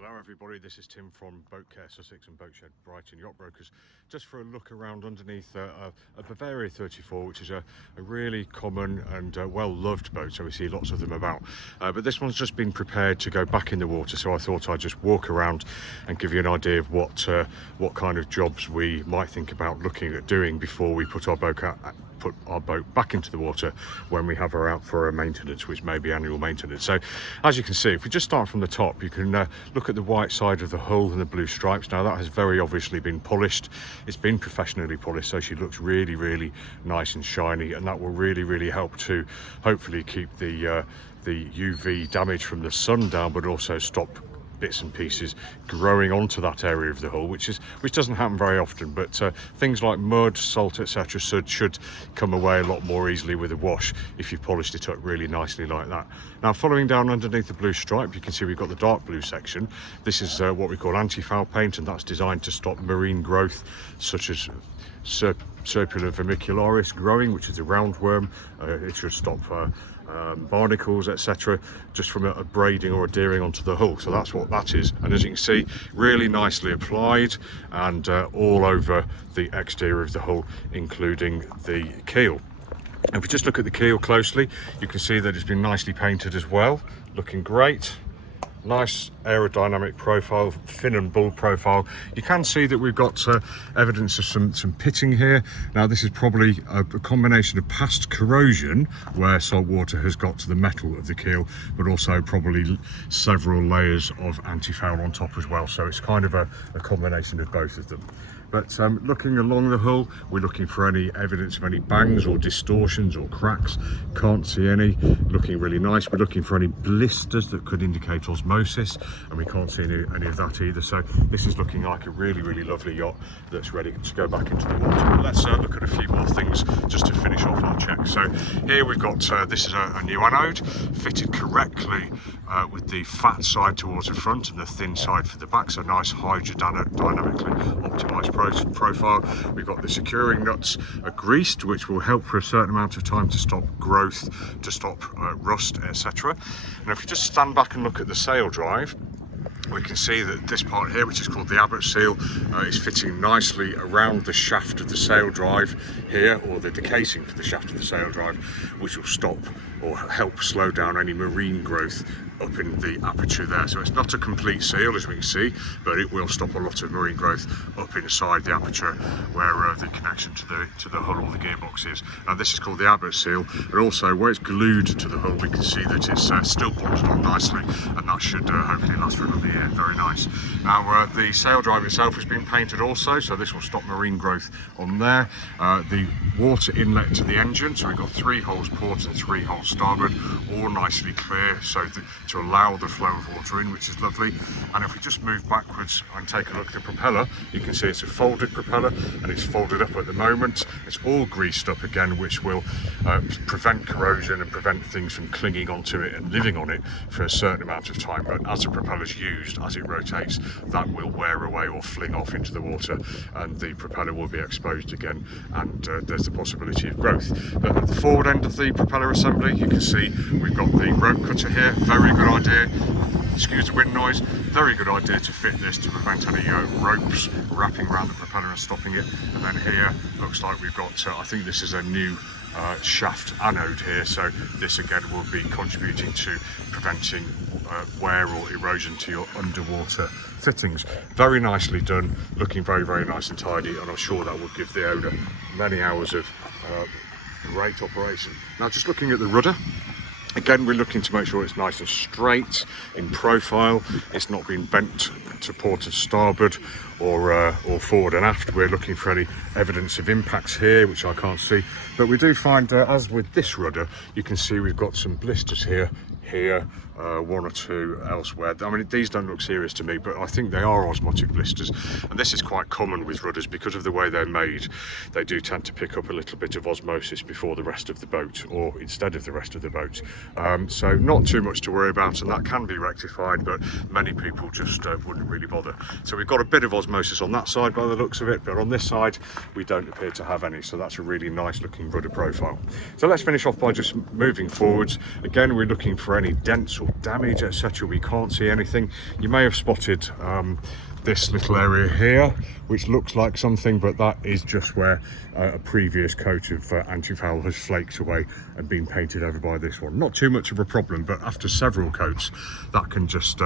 Hello everybody, this is Tim from Boatcare, Sussex and Boatshed, Brighton Yacht Brokers. Just for a look around underneath a Bavaria 34, which is a really common and well-loved boat, so we see lots of them about. But this one's just been prepared to go back in the water, so I thought I'd just walk around and give you an idea of what kind of jobs we might think about looking at doing before we put our boat back into the water when we have her out for a maintenance, which may be annual maintenance. So as you can see, if we just start from the top, you can look at the white side of the hull and the blue stripes. Now that has very obviously been polished. It's been professionally polished, so she looks really nice and shiny, and that will really help to hopefully keep the UV damage from the sun down, but also stop bits and pieces growing onto that area of the hull, which doesn't happen very often. But things like mud, salt, etc. should come away a lot more easily with a wash if you've polished it up really nicely like that. Now, following down underneath the blue stripe, you can see we've got the dark blue section. This is what we call anti-foul paint, and that's designed to stop marine growth such as Serpula vermicularis growing, which is a roundworm. It should stop barnacles, etc., just from a braiding or adhering onto the hull. So that's what that is, and as you can see, really nicely applied and all over the exterior of the hull, including the keel. And if we just look at the keel closely, you can see that it's been nicely painted as well, looking great. Nice aerodynamic profile, fin and bull profile. You can see that we've got evidence of some pitting here. Now this is probably a combination of past corrosion where salt water has got to the metal of the keel, but also probably several layers of anti-foul on top as well. So it's kind of a combination of both of them. But looking along the hull, we're looking for any evidence of any bangs or distortions or cracks. Can't see any. Looking really nice. We're looking for any blisters that could indicate osmosis, and we can't see any of that either. So this is looking like a really lovely yacht that's ready to go back into the water. But let's look at a few more things just to finish off our check. So here we've got, this is a new anode fitted correctly with the fat side towards the front and the thin side for the back. So nice hydrodynamically optimized profile. We've got the securing nuts are greased, which will help for a certain amount of time to stop growth, to stop rust, etc. And if you just stand back and look at the sail drive, we can see that this part here, which is called the Abbott seal, is fitting nicely around the shaft of the sail drive here, or the casing for the shaft of the sail drive, which will stop or help slow down any marine growth up in the aperture there. So it's not a complete seal, as we can see, but it will stop a lot of marine growth up inside the aperture where the connection to the hull or the gearbox is. Now this is called the Abbott seal, but also where it's glued to the hull, we can see that it's still bolted on nicely, and that should hopefully last for another year. Very nice. Now the sail drive itself has been painted also, so this will stop marine growth on there. The water inlet to the engine, so we've got 3 holes port and 3 holes starboard, all nicely clear, so to allow the flow of water in, which is lovely. And if we just move backwards and take a look at the propeller, you can see it's a folded propeller, and it's folded up at the moment. It's all greased up again, which will prevent corrosion and prevent things from clinging onto it and living on it for a certain amount of time. But as the propeller's used, as it rotates, that will wear away or fling off into the water, and the propeller will be exposed again, and there's the possibility of growth. But at the forward end of the propeller assembly, you can see we've got the rope cutter here. Very good idea, excuse the wind noise, very good idea to fit this to prevent any ropes wrapping around the propeller and stopping it. And then here looks like we've got, I think this is a new shaft anode here, so this again will be contributing to preventing wear or erosion to your underwater fittings. Very nicely done, looking very nice and tidy, and I'm sure that will give the owner many hours of great operation. Now just looking at the rudder, again, we're looking to make sure it's nice and straight in profile. It's not been bent to port and starboard or forward and aft. We're looking for any evidence of impacts here, which I can't see. But we do find, as with this rudder, you can see we've got some blisters here, 1 or 2 elsewhere. I mean, these don't look serious to me, but I think they are osmotic blisters, and this is quite common with rudders because of the way they're made. They do tend to pick up a little bit of osmosis before the rest of the boat, or instead of the rest of the boat. So not too much to worry about, and that can be rectified, but many people just wouldn't really bother. So we've got a bit of osmosis on that side by the looks of it, but on this side we don't appear to have any, so that's a really nice looking rudder profile. So let's finish off by just moving forwards. Again, we're looking for any dents or damage, etc. We can't see anything. You may have spotted this little area here, which looks like something, but that is just where a previous coat of anti-foul has flaked away and been painted over by this one. Not too much of a problem, but after several coats that can just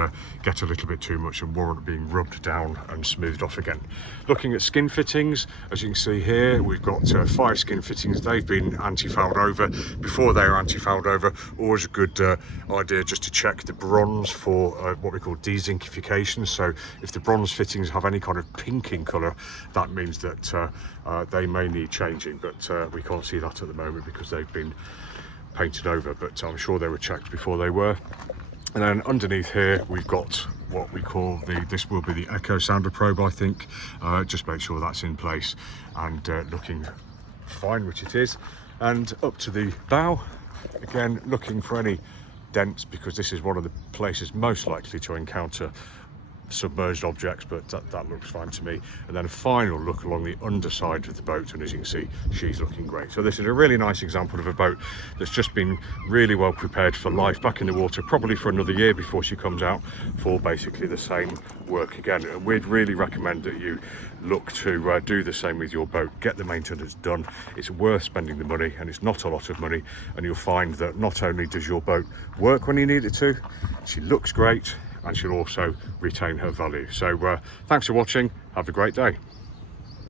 get a little bit too much and warrant being rubbed down and smoothed off again. Looking at skin fittings, as you can see here, we've got 5 skin fittings. They've been anti-fouled over. Before they are anti-fouled over, always a good idea just to check the bronze for what we call dezinkification. So if the bronze fittings have any kind of pinking colour, that means that they may need changing, but we can't see that at the moment because they've been painted over, but I'm sure they were checked before they were. And then underneath here we've got what we call this will be the echo sounder probe, I think. Just make sure that's in place and looking fine, which it is. And up to the bow, again looking for any dents, because this is one of the places most likely to encounter submerged objects, but that looks fine to me. And then a final look along the underside of the boat, and as you can see, she's looking great. So this is a really nice example of a boat that's just been really well prepared for life back in the water, probably for another year before she comes out for basically the same work again. And we'd really recommend that you look to do the same with your boat. Get the maintenance done. It's worth spending the money, and it's not a lot of money, and you'll find that not only does your boat work when you need it to, she looks great, and she'll also retain her value. So thanks for watching. Have a great day.